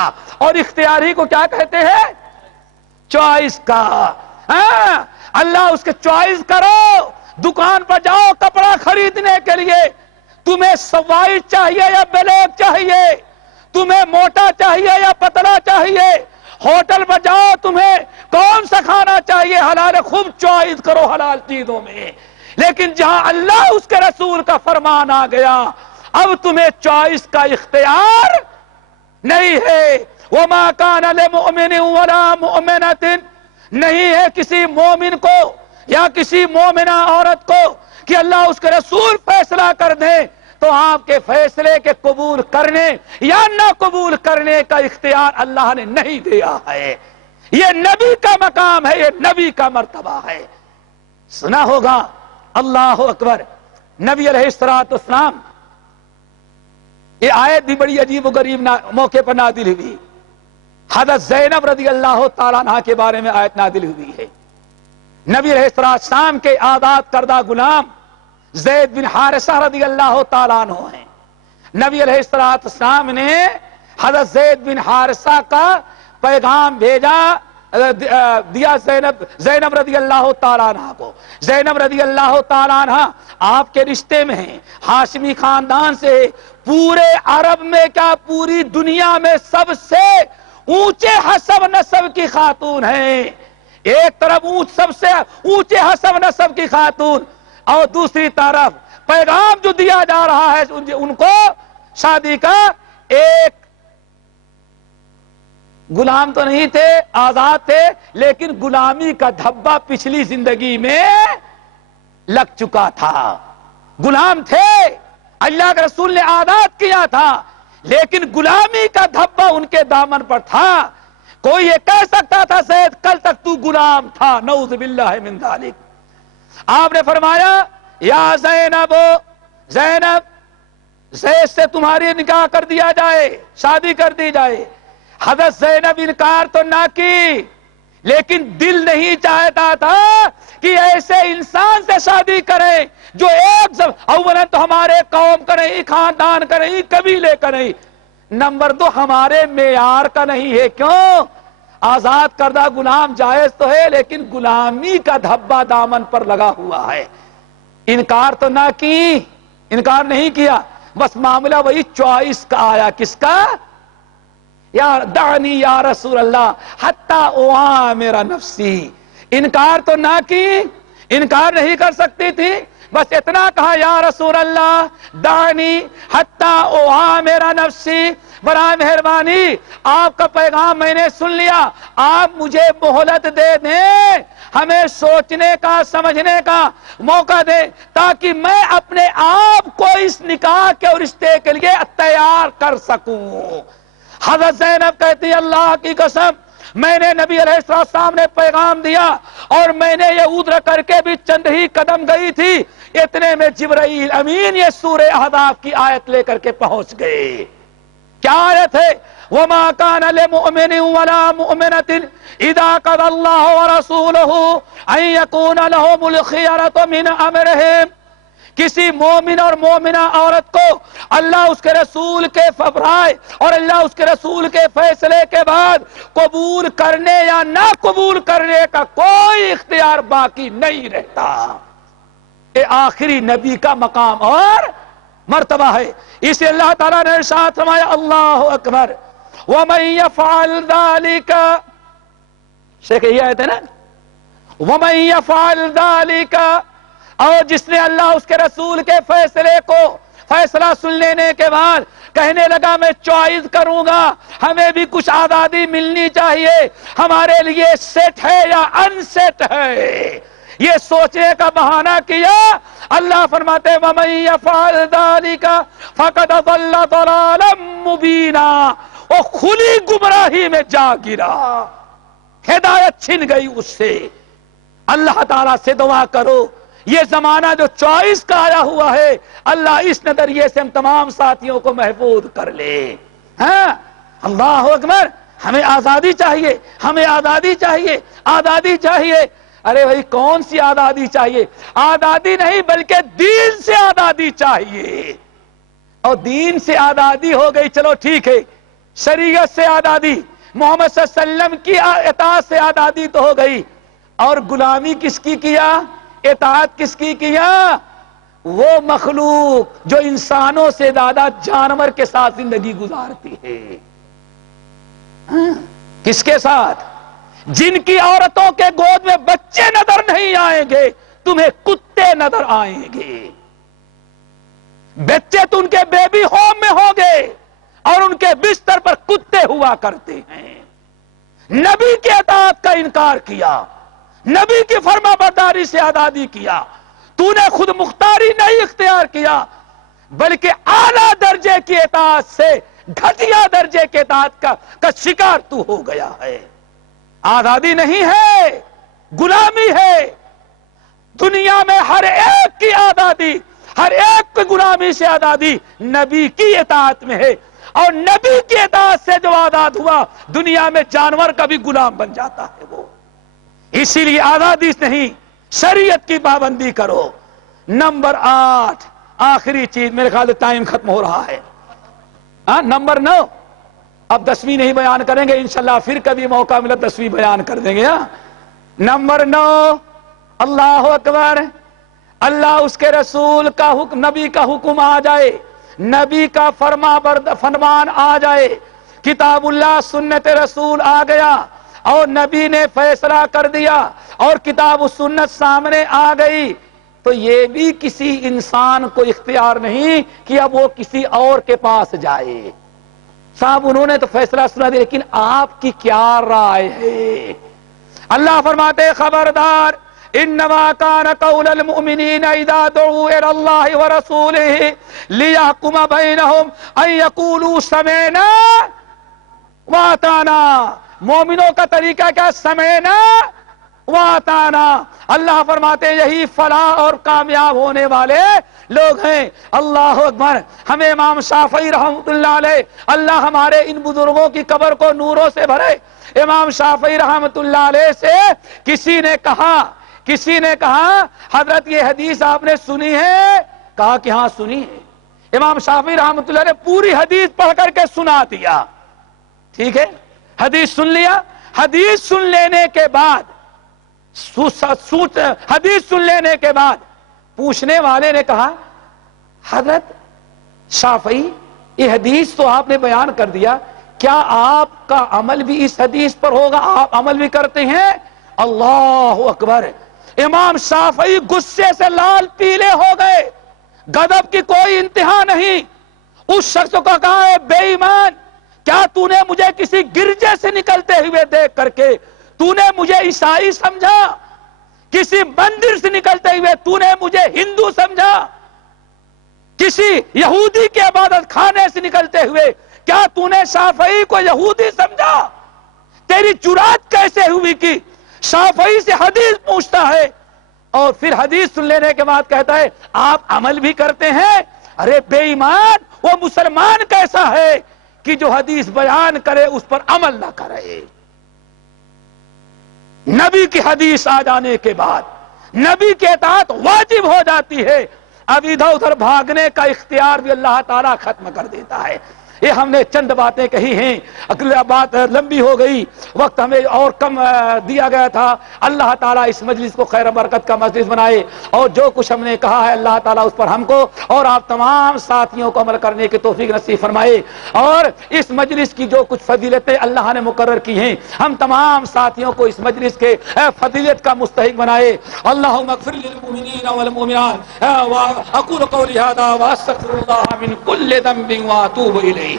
کا، اور اختیاری کو کیا کہتے ہیں؟ چوائس کا۔ اللہ اس کے چوائس کرو، دکان پر جاؤ کپڑا خریدنے کے لیے، تمہیں وائٹ چاہیے یا بلیک چاہیے، تمہیں موٹا چاہیے یا پتلا چاہیے، ہوٹل پر جاؤ تمہیں کون سا کھانا چاہیے، حلال خوب چوائس کرو حلال چیزوں میں۔ لیکن جہاں اللہ اس کے رسول کا فرمان آ گیا، اب تمہیں چوائس کا اختیار نہیں ہے۔ وَمَا كَانَ لِمُؤْمِنٍ وَلَا مُؤْمِنَةٍ، نہیں ہے کسی مومن کو یا کسی مومنہ عورت کو کہ اللہ اس کے رسول فیصلہ کر دیں تو آپ کے فیصلے کے قبول کرنے یا نہ قبول کرنے کا اختیار اللہ نے نہیں دیا ہے۔ یہ نبی کا مقام ہے، یہ نبی کا مرتبہ ہے۔ سنا ہوگا، اللہ اکبر، نبی علیہ السلام، یہ آیت بھی بڑی عجیب و غریب موقع پر نازل ہوئی۔ حضرت زینب رضی اللہ تعالیٰ عنہ کے بارے میں آیت نازل ہوئی ہے۔ نبی علیہ السلام کے آزاد کردہ غلام زید بن حارثہ رضی اللہ تعالیٰ عنہ ہیں۔ نبی علیہ السلام نے حضرت زید بن حارثہ کا پیغام بھیجا، دیا زینب رضی اللہ تعالیٰ عنہ کو۔ زینب رضی اللہ تعالیٰ عنہ آپ کے رشتے میں ہیں، ہاشمی خاندان سے، پورے عرب میں کیا پوری دنیا میں سب سے اونچے حسب نسب کی خاتون ہیں۔ ایک طرف سب سے اونچے حسب نسب کی خاتون، اور دوسری طرف پیغام جو دیا جا رہا ہے ان کو شادی کا، ایک غلام تو نہیں تھے، آزاد تھے، لیکن غلامی کا دھبا پچھلی زندگی میں لگ چکا تھا۔ غلام تھے، اللہ کے رسول نے آزاد کیا تھا، لیکن غلامی کا دھبا ان کے دامن پر تھا۔ کوئی یہ کہہ سکتا تھا زید کل تک تو غلام تھا، نعوذ باللہ من ذالک۔ آپ نے فرمایا یا زینب، زینب زید سے تمہاری نکاح کر دیا جائے، شادی کر دی جائے۔ حضرت زینب انکار تو نہ کی، لیکن دل نہیں چاہتا تھا کہ ایسے انسان سے شادی کریں جو اولا تو ہمارے قوم کا نہیں، خاندان کا نہیں، قبیلے کا نہیں، نمبر دو ہمارے معیار کا نہیں ہے۔ کیوں؟ آزاد کردہ غلام جائز تو ہے، لیکن غلامی کا دھبا دامن پر لگا ہوا ہے۔ انکار تو نہ کی، انکار نہیں کیا، بس معاملہ وہی چوائس کا آیا۔ کس کا؟ یا دعنی یا رسول اللہ حتی اوامر نفسی۔ انکار تو نہ کی، انکار نہیں کر سکتی تھی، بس اتنا کہا یا رسول اللہ دعنی حتی اوامر نفسی، برائے مہربانی آپ کا پیغام میں نے سن لیا، آپ مجھے مہلت دے دیں، ہمیں سوچنے کا سمجھنے کا موقع دیں، تاکہ میں اپنے آپ کو اس نکاح کے رشتے کے لیے تیار کر سکوں۔ حضرت زینب کہتی اللہ کی قسم، میں نے نبی علیہ السلام نے پیغام دیا اور میں نے یہ ادھر کر کے بھی چند ہی قدم گئی تھی، اتنے میں جبرائیل امین یہ سورہ احزاب کی آیت لے کر کے پہنچ گئے۔ کیا آیت ہے؟ وَمَا كَانَ لِمُؤْمِنٍ وَلَا مُؤْمِنَةٍ إِذَا قَضَى اللَّهُ وَرَسُولُهُ أَن يَكُونَ لَهُمُ الْخِيَرَةُ مِنْ أَمْرِهِمْ۔ کسی مومن اور مومنہ عورت کو اللہ اس کے رسول کے فرائے اور اللہ اس کے رسول کے فیصلے کے بعد قبول کرنے یا نہ قبول کرنے کا کوئی اختیار باقی نہیں رہتا۔ یہ آخری نبی کا مقام اور مرتبہ ہے۔ اسے اللہ تعالیٰ نے ارشاد فرمایا، اللہ اکبر، وَمَن يَفْعَلْ ذَلِكَ، شیخ یہ آیت ہے نا، وَمَن يَفْعَلْ ذَلِكَ، اور جس نے اللہ اس کے رسول کے فیصلے کو فیصلہ سن لینے کے بعد کہنے لگا میں چوائس کروں گا، ہمیں بھی کچھ آزادی ملنی چاہیے، ہمارے لیے سیٹ ہے یا ان سیٹ ہے، یہ سوچنے کا بہانہ کیا، اللہ فرماتے وَمَن يَفْعَلْ ذَلِكَ فَقَدْ ضَلَّ ضَلَالًا مُبِينًا، وہ کھلی گمراہی میں جا گرا، ہدایت چھن گئی اس سے۔ اللہ تعالیٰ سے دعا کرو یہ زمانہ جو چوائس کا آیا ہوا ہے، اللہ اس نظریے سے ہم تمام ساتھیوں کو محفوظ کر لے۔ ہاں اللہ اکبر، ہمیں آزادی چاہیے، ہمیں آزادی چاہیے، آزادی چاہیے۔ ارے بھائی کون سی آزادی چاہیے؟ آزادی نہیں بلکہ دین سے آزادی چاہیے، اور دین سے آزادی ہو گئی چلو ٹھیک ہے، شریعت سے آزادی، محمد صلی اللہ علیہ وسلم کی اطاعت سے آزادی تو ہو گئی، اور غلامی کس کی کیا؟ اطاعت کس کی کیا؟ وہ مخلوق جو انسانوں سے زیادہ جانور کے ساتھ زندگی گزارتی ہے۔ کس کے ساتھ؟ جن کی عورتوں کے گود میں بچے نظر نہیں آئیں گے، تمہیں کتے نظر آئیں گے۔ بچے تو ان کے بیبی ہوم میں ہوں گے، اور ان کے بستر پر کتے ہوا کرتے ہیں۔ نبی کی اطاعت کا انکار کیا، نبی کی فرما برداری سے آزادی کیا، تو نے خود مختاری نہیں اختیار کیا، بلکہ اعلیٰ درجے کی اطاعت سے گھٹیا درجے کے اطاعت کا شکار تو ہو گیا ہے۔ آزادی نہیں ہے، غلامی ہے۔ دنیا میں ہر ایک کی آزادی، ہر ایک کی غلامی سے آزادی نبی کی اطاعت میں ہے، اور نبی کی اطاعت سے جو آزاد ہوا، دنیا میں جانور کا بھی غلام بن جاتا ہے وہ۔ اسی لیے آزادی نہیں، شریعت کی پابندی کرو۔ نمبر 8، آخری چیز، میرے خیال سے ٹائم ختم ہو رہا ہے۔ نمبر 9، اب 10ویں نہیں بیان کریں گے انشاءاللہ، پھر کبھی موقع ملا 10ویں بیان کر دیں گے۔ نمبر 9، اللہ اکبر، اللہ اس کے رسول کا حکم، نبی کا حکم آ جائے، نبی کا فرمان آ جائے، کتاب اللہ سنت رسول آ گیا، اور نبی نے فیصلہ کر دیا، اور کتاب و سنت سامنے آ گئی، تو یہ بھی کسی انسان کو اختیار نہیں کہ اب وہ کسی اور کے پاس جائے۔ صاحب انہوں نے تو فیصلہ سنا دیا، لیکن آپ کی کیا رائے ہے؟ اللہ فرماتے خبردار، انما کان قول المؤمنین اذا دعوا الى اللہ ورسولہ لیحکم بینہم ان یقولوا سمعنا واطعنا۔ مومنوں کا طریقہ کیا؟ سمعنا واطعنا۔ اللہ فرماتے ہیں یہی فلاح اور کامیاب ہونے والے لوگ ہیں۔ اللہ اکبر۔ ہمیں امام شافعی رحمۃ اللہ علیہ، اللہ ہمارے ان بزرگوں کی قبر کو نوروں سے بھرے، امام شافعی رحمۃ اللہ علیہ سے کسی نے کہا حضرت یہ حدیث آپ نے سنی ہے؟ کہا کہ ہاں سنی ہے۔ امام شافعی رحمۃ اللہ نے پوری حدیث پڑھ کر کے سنا دیا، ٹھیک ہے، حدیث سن لیا۔ حدیث سن لینے کے بعد پوچھنے والے نے کہا حضرت شافعی یہ حدیث تو آپ نے بیان کر دیا، کیا آپ کا عمل بھی اس حدیث پر ہوگا؟ آپ عمل بھی کرتے ہیں؟ اللہ اکبر۔ امام شافعی غصے سے لال پیلے ہو گئے، غضب کی کوئی انتہا نہیں۔ اس شخص کو کہا ہے بے ایمان، کیا تو نے مجھے کسی گرجے سے نکلتے ہوئے دیکھ کر کے تو نے مجھے عیسائی سمجھا؟ کسی مندر سے نکلتے ہوئے تو نے مجھے ہندو سمجھا؟ کسی یہودی کے عبادت خانے سے نکلتے ہوئے کیا تو نے شافعی کو یہودی سمجھا؟ تیری جرات کیسے ہوئی کہ شافعی سے حدیث پوچھتا ہے، اور پھر حدیث سن لینے کے بعد کہتا ہے آپ عمل بھی کرتے ہیں؟ ارے بے ایمان، وہ مسلمان کیسا ہے کہ جو حدیث بیان کرے اس پر عمل نہ کرے؟ نبی کی حدیث آ جانے کے بعد نبی کی اطاعت واجب ہو جاتی ہے، اب ادھر ادھر بھاگنے کا اختیار بھی اللہ تعالیٰ ختم کر دیتا ہے۔ یہ ہم نے چند باتیں کہی ہیں، اگلی بات لمبی ہو گئی، وقت ہمیں اور کم دیا گیا تھا۔ اللہ تعالیٰ اس مجلس کو خیر و برکت کا مجلس بنائے، اور جو کچھ ہم نے کہا ہے اللہ تعالیٰ اس پر ہم کو اور آپ تمام ساتھیوں کو عمل کرنے کی توفیق نصیب فرمائے، اور اس مجلس کی جو کچھ فضیلتیں اللہ نے مقرر کی ہیں ہم تمام ساتھیوں کو اس مجلس کے فضیلت کا مستحق بنائے۔ اللہم اغفر للمؤمنین والمؤمنات، واقول قولی ھذا واستغفر اللہ من کل ذنب واتوب الیہ۔